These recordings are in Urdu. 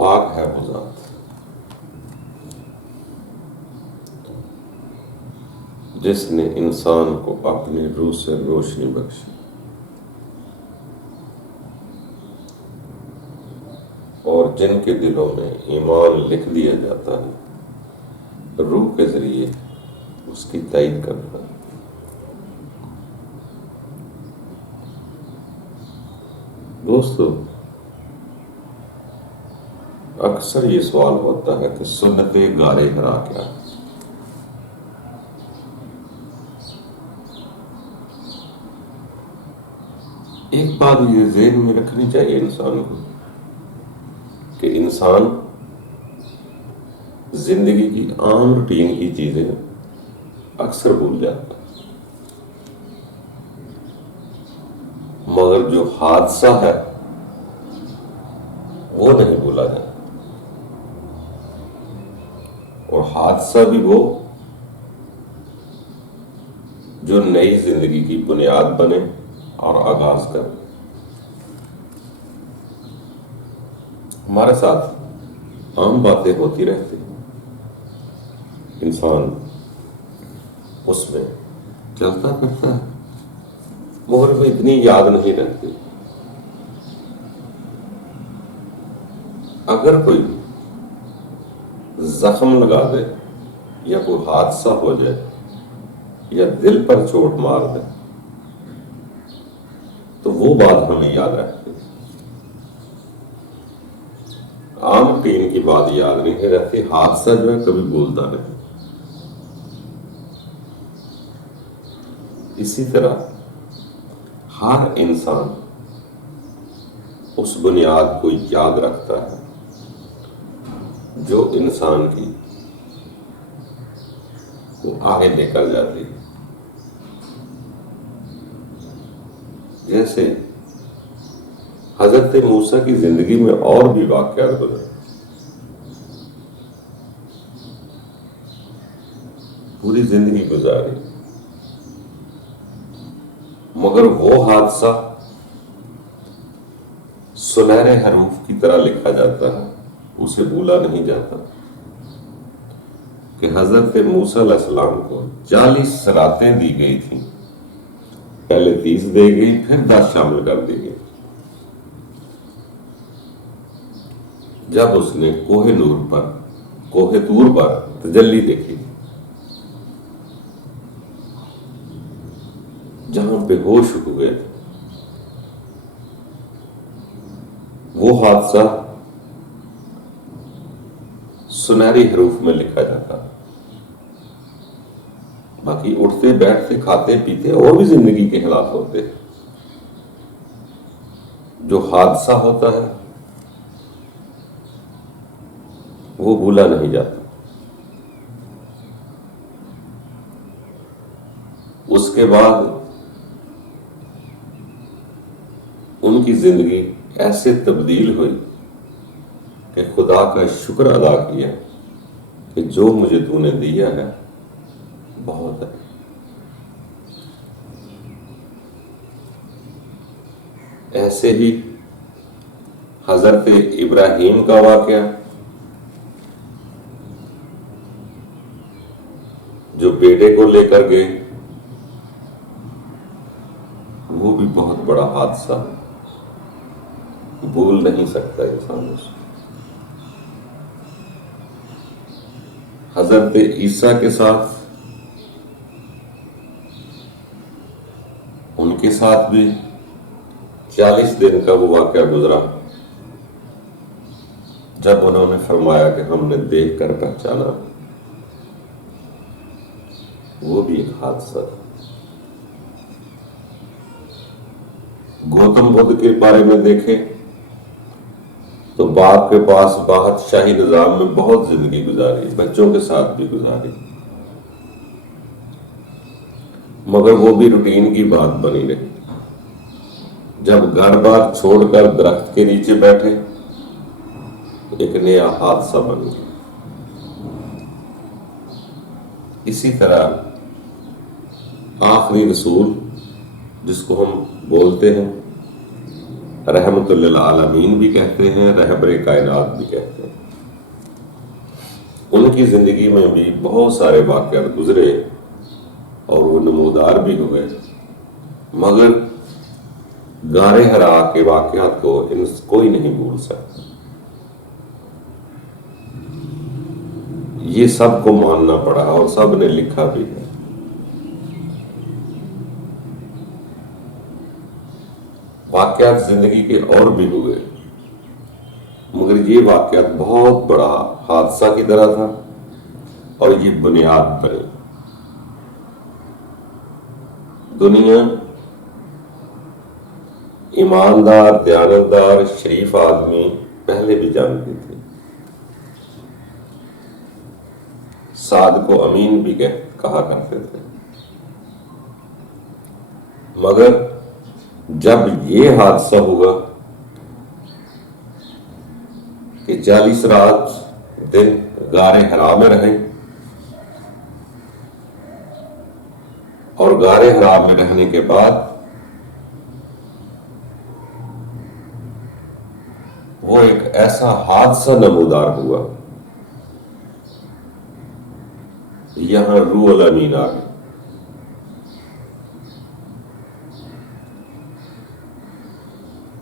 پاک ہے وہ ذات جس نے انسان کو اپنی روح سے روشنی بخشی اور جن کے دلوں میں ایمان لکھ دیا جاتا ہے روح کے ذریعے اس کی تائید کرتا ہے۔ دوستو، اکثر یہ سوال ہوتا ہے کہ سنت غار حرا کیا ہے؟ ایک بات یہ ذہن میں رکھنی چاہیے انسان کو کہ انسان زندگی کی عام روٹین کی چیزیں اکثر بھول جاتا ہے، مگر جو حادثہ ہے وہ نہیں بھولا جاتا، اور حادثہ بھی وہ جو نئی زندگی کی بنیاد بنے اور آغاز کرے۔ ہمارے ساتھ عام باتیں ہوتی رہتی، انسان اس میں چلتا پھرتا ہے مگر وہ اتنی یاد نہیں رہتی۔ اگر کوئی زخم لگا دے یا کوئی حادثہ ہو جائے یا دل پر چوٹ مار دے تو وہ بات ہمیں یاد رہتی، عام روٹین کی بات یاد نہیں رہتی، حادثہ جو ہے کبھی بھولتا نہیں۔ اسی طرح ہر انسان اس بنیاد کو یاد رکھتا ہے جو انسان کی وہ آگے نکل جاتی ہے۔ جیسے حضرت موسیٰ کی زندگی میں اور بھی واقعات گزرے، پوری زندگی گزاری، مگر وہ حادثہ سنہرے حروف کی طرح لکھا جاتا ہے، اسے بھولا نہیں جاتا کہ حضرت موسیٰ علیہ السلام کو 40 راتیں دی گئی تھیں، پہلے 30 دے گئی، پھر 10 شامل کر دی گئی۔ جب اس نے کوہ طور پر تجلی دیکھی، جہاں بے ہوش ہوئے تھے، وہ حادثہ سنہری حروف میں لکھا جاتا، باقی اٹھتے بیٹھتے کھاتے پیتے اور بھی زندگی کے حالات ہوتے، جو حادثہ ہوتا ہے وہ بھولا نہیں جاتا۔ اس کے بعد ان کی زندگی ایسے تبدیل ہوئی کہ خدا کا شکر ادا کیا کہ جو مجھے تو نے دیا ہے بہت ہے۔ ایسے ہی حضرت ابراہیم کا واقعہ، جو بیٹے کو لے کر گئے، وہ بھی بہت بڑا حادثہ، بھول نہیں سکتا انسان اس کو۔ حضرت عیسیٰ کے ساتھ، ان کے ساتھ بھی 40 دن کا وہ واقعہ گزرا، جب انہوں نے فرمایا کہ ہم نے دیکھ کر پہچانا، وہ بھی ایک حادثہ تھا۔ گوتم بدھ کے بارے میں دیکھیں تو باپ کے پاس بادشاہی نظام میں بہت زندگی گزاری، بچوں کے ساتھ بھی گزاری، مگر وہ بھی روٹین کی بات بنی رہی۔ جب گھر بار چھوڑ کر درخت کے نیچے بیٹھے، ایک نیا حادثہ بن گیا۔ اسی طرح آخری رسول جس کو ہم بولتے ہیں رحمت للعالمین بھی کہتے ہیں، رہبر کائنات بھی کہتے ہیں۔ ان کی زندگی میں بھی بہت سارے واقعات گزرے اور وہ نمودار بھی ہوئے، مگر غار حرا کے واقعات کو کوئی نہیں بھول سکتا۔ یہ سب کو ماننا پڑا اور سب نے لکھا بھی ہے۔ واقعات زندگی کے اور بھی ہوئے، مگر یہ واقعات بہت بڑا حادثہ کی طرح تھا اور یہ بنیاد بنی۔ دنیا ایماندار، دیانتدار، شریف آدمی پہلے بھی جانتی تھی، صادق و امین بھی کہا کرتے تھے، مگر جب یہ حادثہ ہوا کہ 40 رات دن غار حرا میں رہے اور غار حرا میں رہنے کے بعد وہ ایک ایسا حادثہ نمودار ہوا، یہاں روح الامین آ گئی۔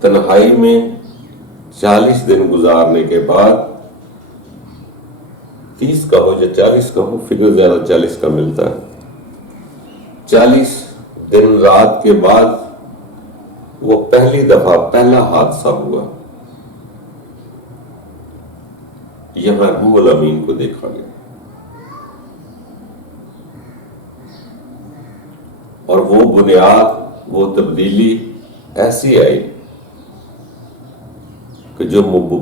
تنہائی میں 40 دن گزارنے کے بعد، 30 کا ہو یا 40 کا ہو، فکر زیادہ 40 کا ملتا ہے، 40 دن رات کے بعد وہ پہلی دفعہ پہلا حادثہ ہوا، یہاں روح الامین کو دیکھا گیا اور وہ بنیاد، وہ تبدیلی ایسی آئی کہ جو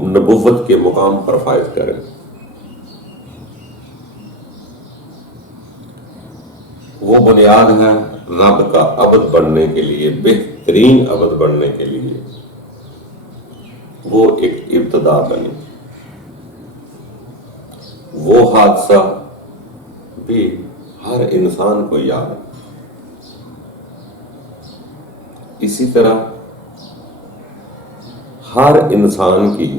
نبوت کے مقام پر فائز کرے۔ وہ بنیاد ہے رب کا عبد بننے کے لیے، بہترین عبد بننے کے لیے، وہ ایک ابتدا بنی۔ وہ حادثہ بھی ہر انسان کو یاد ہے۔ اسی طرح ہر انسان کی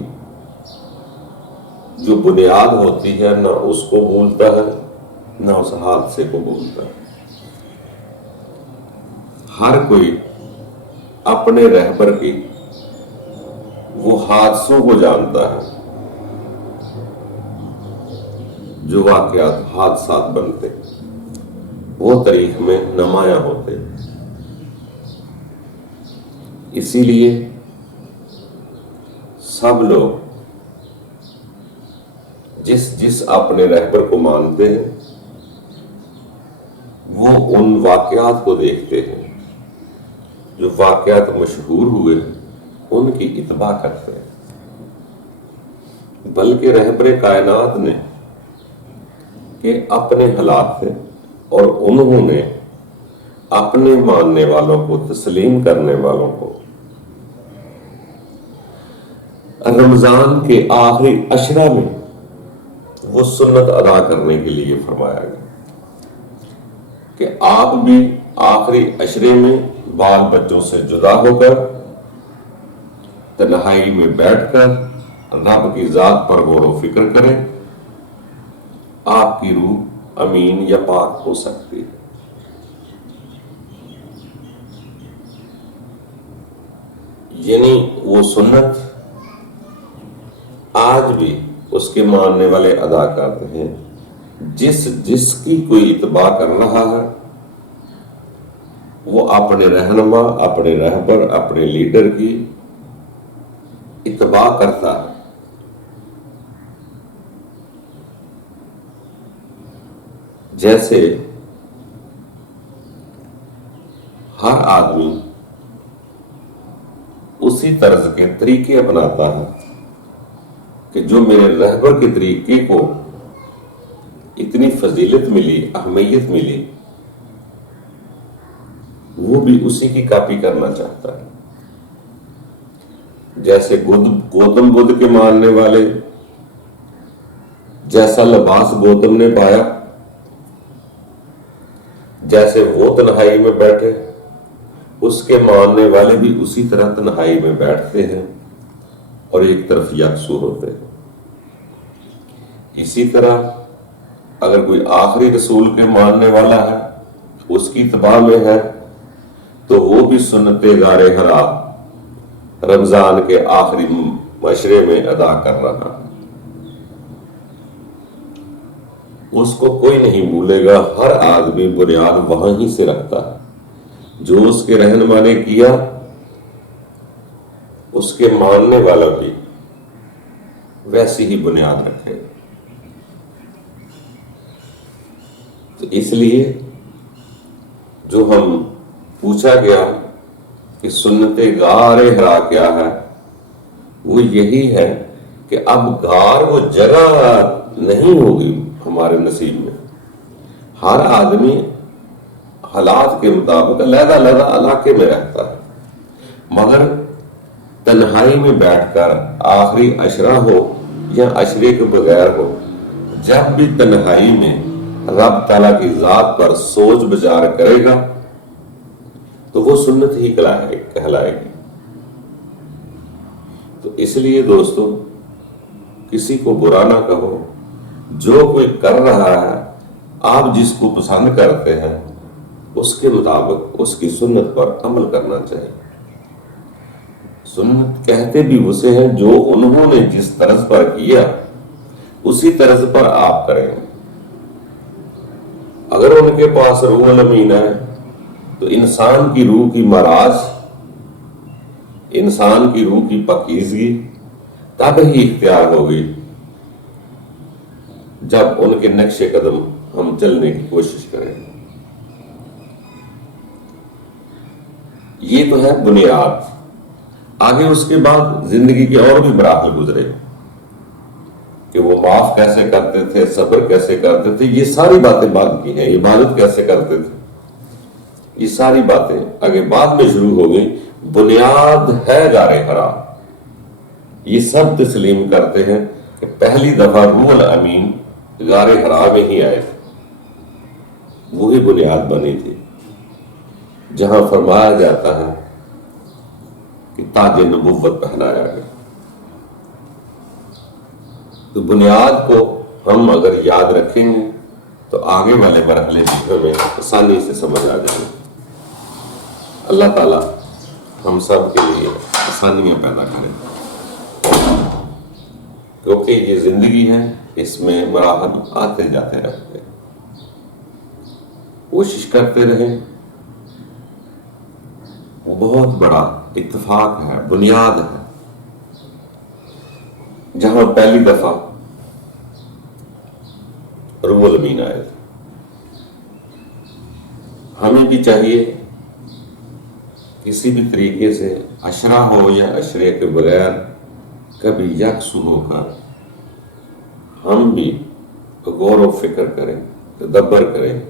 جو بنیاد ہوتی ہے، نہ اس کو بھولتا ہے نہ اس حادثے کو بھولتا ہے۔ ہر کوئی اپنے رہبر کی وہ حادثوں کو جانتا ہے جو واقعات حادثات بنتے، وہ تاریخ میں نمایاں ہوتے۔ اسی لیے سب لوگ جس اپنے رہبر کو مانتے ہیں، وہ ان واقعات کو دیکھتے ہیں جو واقعات مشہور ہوئے، ان کی اتباع کرتے ہیں۔ بلکہ رہبر کائنات نے کہ اپنے حالات تھے اور انہوں نے اپنے ماننے والوں کو، تسلیم کرنے والوں کو رمضان کے آخری عشرہ میں وہ سنت ادا کرنے کے لیے فرمایا گیا کہ آپ بھی آخری عشرے میں بال بچوں سے جدا ہو کر تنہائی میں بیٹھ کر رب کی ذات پر غور و فکر کریں، آپ کی روح امین یا پاک ہو سکتی ہے۔ یعنی وہ سنت آج بھی اس کے ماننے والے ادا کرتے ہیں۔ جس کی کوئی اتباع کر رہا ہے، وہ اپنے رہنما، اپنے رہبر، اپنے لیڈر کی اتباع کرتا ہے۔ جیسے ہر آدمی اسی طرز کے طریقے اپناتا ہے کہ جو میرے رہبر کے طریقے کو اتنی فضیلت ملی، اہمیت ملی، وہ بھی اسی کی کاپی کرنا چاہتا ہے۔ جیسے گوتم بدھ کے ماننے والے جیسا لباس گوتم نے پایا، جیسے وہ تنہائی میں بیٹھے اس کے ماننے والے بھی اسی طرح تنہائی میں بیٹھتے ہیں اور ایک طرف یکسو ہوتے ہیں۔ اسی طرح اگر کوئی آخری رسول کے ماننے والا ہے، اس کی اتباع میں ہے، تو وہ بھی سنت غار حرا رمضان کے آخری مشرے میں ادا کر رہا ہے۔ اس کو کوئی نہیں بھولے گا، ہر آدمی بنیاد وہاں ہی سے رکھتا ہے۔ جو اس کے رہنما نے کیا، اس کے ماننے والا بھی ویسی ہی بنیاد رکھے۔ تو اس لیے جو ہم پوچھا گیا کہ سنت غار حرا کیا ہے، وہ یہی ہے کہ اب غار وہ جگہ نہیں ہوگی ہمارے نصیب میں۔ ہر آدمی حالات کے مطابق علیحدہ علیحدہ علاقے میں رہتا ہے، مگر تنہائی میں بیٹھ کر آخری عشرہ ہو یا عشرے کے بغیر ہو، جب بھی تنہائی میں رب تعالیٰ کی ذات پر سوچ بچار کرے گا تو وہ سنت ہی کہلائے گی۔ تو اس لیے دوستو، کسی کو برا نہ کہو، جو کوئی کر رہا ہے، آپ جس کو پسند کرتے ہیں اس کے مطابق اس کی سنت پر عمل کرنا چاہیے۔ سنت کہتے بھی اسے ہیں جو انہوں نے جس طرز پر کیا اسی طرز پر آپ کریں۔ اگر ان کے پاس روح الامین ہے تو انسان کی روح کی معراج، انسان کی روح کی پاکیزگی تب ہی اختیار ہوگی جب ان کے نقش قدم ہم چلنے کی کوشش کریں۔ یہ تو ہے بنیاد۔ آگے اس کے بعد زندگی کے اور بھی مراحل گزرے کہ وہ معاف کیسے کرتے تھے، صبر کیسے کرتے تھے، یہ ساری باتیں بعد کی ہیں۔ عبادت کیسے کرتے تھے، یہ ساری باتیں آگے بعد میں شروع ہو گئی۔ بنیاد ہے غار حرا۔ یہ سب تسلیم کرتے ہیں کہ پہلی دفعہ روح الامین غار حرا میں ہی آئے تھے، وہی بنیاد بنی تھی جہاں فرمایا جاتا ہے کہ تاج نبوت پہنایا گیا۔ تو بنیاد کو ہم اگر یاد رکھیں گے تو آگے والے مرحلے بھی ہمیں آسانی سے سمجھ آ جائیں گے۔ اللہ تعالیٰ ہم سب کے لیے آسانیاں پیدا کرے، کیونکہ یہ زندگی ہے، اس میں مراحل آتے جاتے رہتے ہیں۔ کوشش کرتے رہیں۔ بہت بڑا اتفاق ہے، بنیاد ہے، جہاں پہلی دفعہ روح الامین آئے تھے۔ ہمیں بھی چاہیے کسی بھی طریقے سے عشرہ ہو یا عشرے کے بغیر کبھی یکسو ہو کر ہم بھی غور و فکر کریں، تدبر کریں۔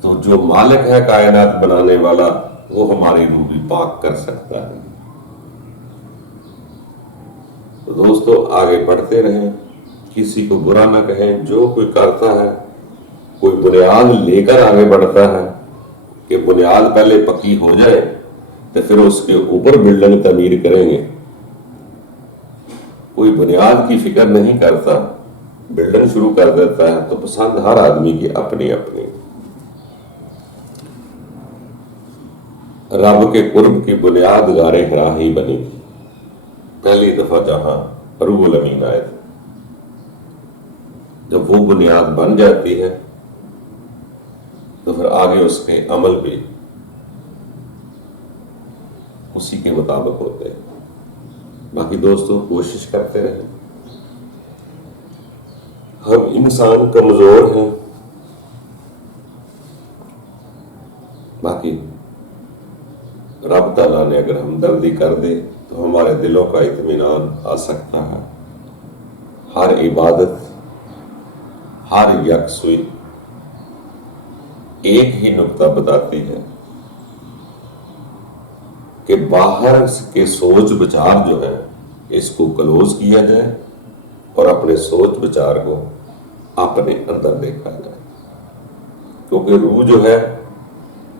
تو جو مالک ہے کائنات بنانے والا، وہ ہماری روح بھی پاک کر سکتا ہے۔ تو دوستو آگے بڑھتے رہیں، کسی کو برا نہ کہیں۔ جو کوئی کرتا ہے، کوئی بنیاد لے کر آگے بڑھتا ہے کہ بنیاد پہلے پکی ہو جائے تو پھر اس کے اوپر بلڈنگ تعمیر کریں گے، کوئی بنیاد کی فکر نہیں کرتا، بلڈنگ شروع کر دیتا ہے، تو پسند ہر آدمی کی اپنی اپنی۔ رب کے قرب کی بنیاد غار حرا ہی بنی تھی، پہلی دفعہ جہاں روح الامین آئے تھے۔ جب وہ بنیاد بن جاتی ہے تو پھر آگے اس کے عمل بھی اسی کے مطابق ہوتے ہیں۔ باقی دوستوں کوشش کرتے رہیں۔ ہم انسان کمزور ہیں، باقی رب تعالیٰ نے اگر ہمدردی کر دے تو ہمارے دلوں کا اطمینان آ سکتا ہے۔ ہر عبادت، ہر یکسوئی ایک ہی نقطہ بتاتی ہے کہ باہر کے سوچ بچار جو ہے اس کو کلوز کیا جائے اور اپنے سوچ بچار کو اپنے اندر دیکھا جائے، کیونکہ روح جو ہے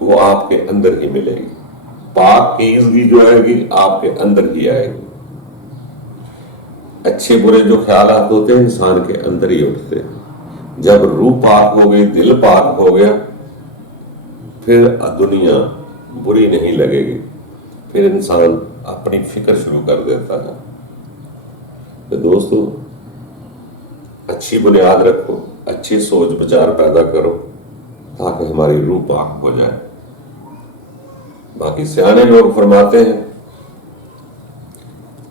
وہ آپ کے اندر ہی ملے گی. پاکیزگی جو آئے گی آپ کے اندر ہی آئے گی. اچھے برے جو خیالات ہوتے ہیں انسان کے اندر ہی اٹھتے ہیں. جب روح پاک ہو گئی، دل پاک ہو گیا، پھر دنیا بری نہیں لگے گی. پھر انسان اپنی فکر شروع کر دیتا ہے. تو دوستو، اچھی بنیاد رکھو، اچھی سوچ بچار پیدا کرو تاکہ ہماری روح پاک ہو جائے. باقی سیانے لوگ فرماتے ہیں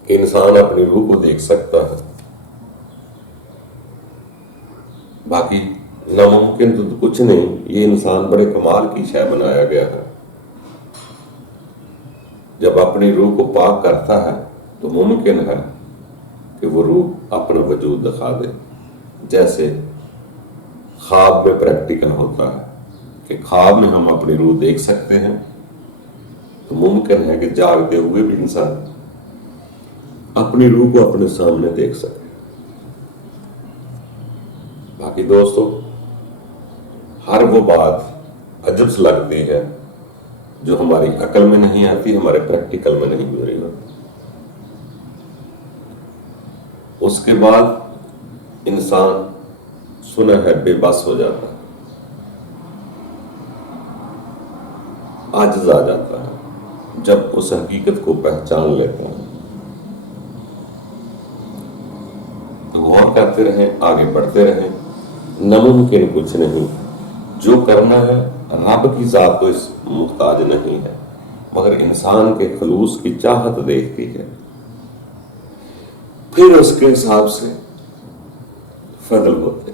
کہ انسان اپنی روح کو دیکھ سکتا ہے. باقی ناممکن تو کچھ نہیں، یہ انسان بڑے کمال کی شے بنایا گیا ہے. جب اپنی روح کو پاک کرتا ہے تو ممکن ہے کہ وہ روح اپنا وجود دکھا دے. جیسے خواب میں پریکٹیکل ہوتا ہے کہ خواب میں ہم اپنی روح دیکھ سکتے ہیں، تو ممکن ہے کہ جاگتے ہوئے بھی انسان اپنی روح کو اپنے سامنے دیکھ سکے. باقی دوستو، ہر وہ بات عجب سے لگتی ہے جو ہماری عقل میں نہیں آتی، ہمارے پریکٹیکل میں نہیں گزری ہوتی. اس کے بعد انسان سنا ہے بے بس ہو جاتا ہے، عاجز آ جاتا ہے جب اس حقیقت کو پہچان لیتا ہے. تو غور کرتے رہیں، آگے بڑھتے رہیں. ناممکن کچھ نہیں. جو کرنا ہے، رب کی ذات تو اس محتاج نہیں ہے، مگر انسان کے خلوص کی چاہت دیکھتی ہے. پھر اس کے حساب سے فضل ہوتے.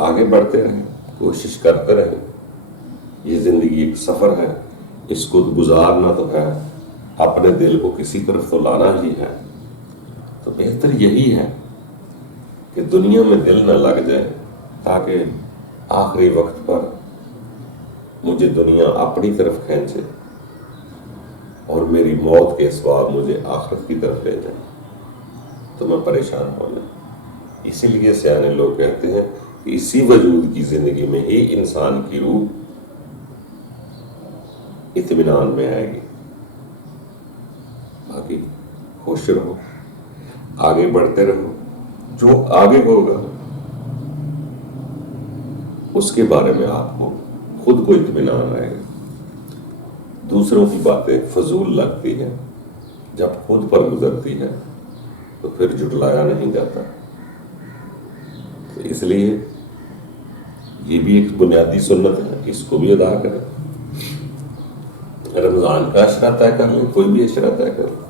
آگے بڑھتے رہیں، کوشش کرتے رہیں. یہ زندگی ایک سفر ہے، اس کو گزارنا تو ہے، اپنے دل کو کسی طرف تو لانا ہی ہے. تو بہتر یہی ہے کہ دنیا میں دل نہ لگ جائے، تاکہ آخری وقت پر مجھے دنیا اپنی طرف کھینچے اور میری موت کے اسباب مجھے آخرت کی طرف لے جائے تو میں پریشان ہو جاؤں. اسی لیے سیانے لوگ کہتے ہیں کہ اسی وجود کی زندگی میں ہی انسان کی روح اطمینان میں آئے گی. باقی خوش رہو، آگے بڑھتے رہو. جو آگے ہوگا اس کے بارے میں آپ کو خود کو اطمینان آئے گا. دوسروں کی باتیں فضول لگتی ہیں، جب خود پر گزرتی ہے تو پھر جھٹلایا نہیں جاتا. تو اس لیے یہ بھی ایک بنیادی سنت ہے، اس کو بھی ادا کریں. رمضان کا عشرہ طے کر لیں، کوئی بھی عشرہ طے کر لیں.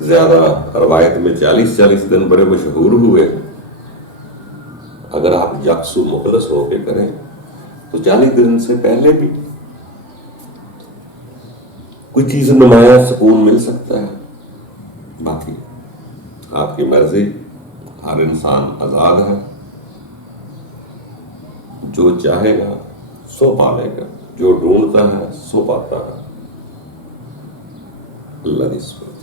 زیادہ روایت میں 40 دن بڑے مشہور ہوئے. اگر آپ یکسو مخلص ہو کے کریں تو 40 دن سے پہلے بھی کوئی چیز نمایاں سکون مل سکتا ہے. باقی آپ کی مرضی، ہر انسان آزاد ہے. جو چاہے گا سو پالے گا، جو ڈھونڈتا ہے سو پاتا ہے. اللہ حافظ.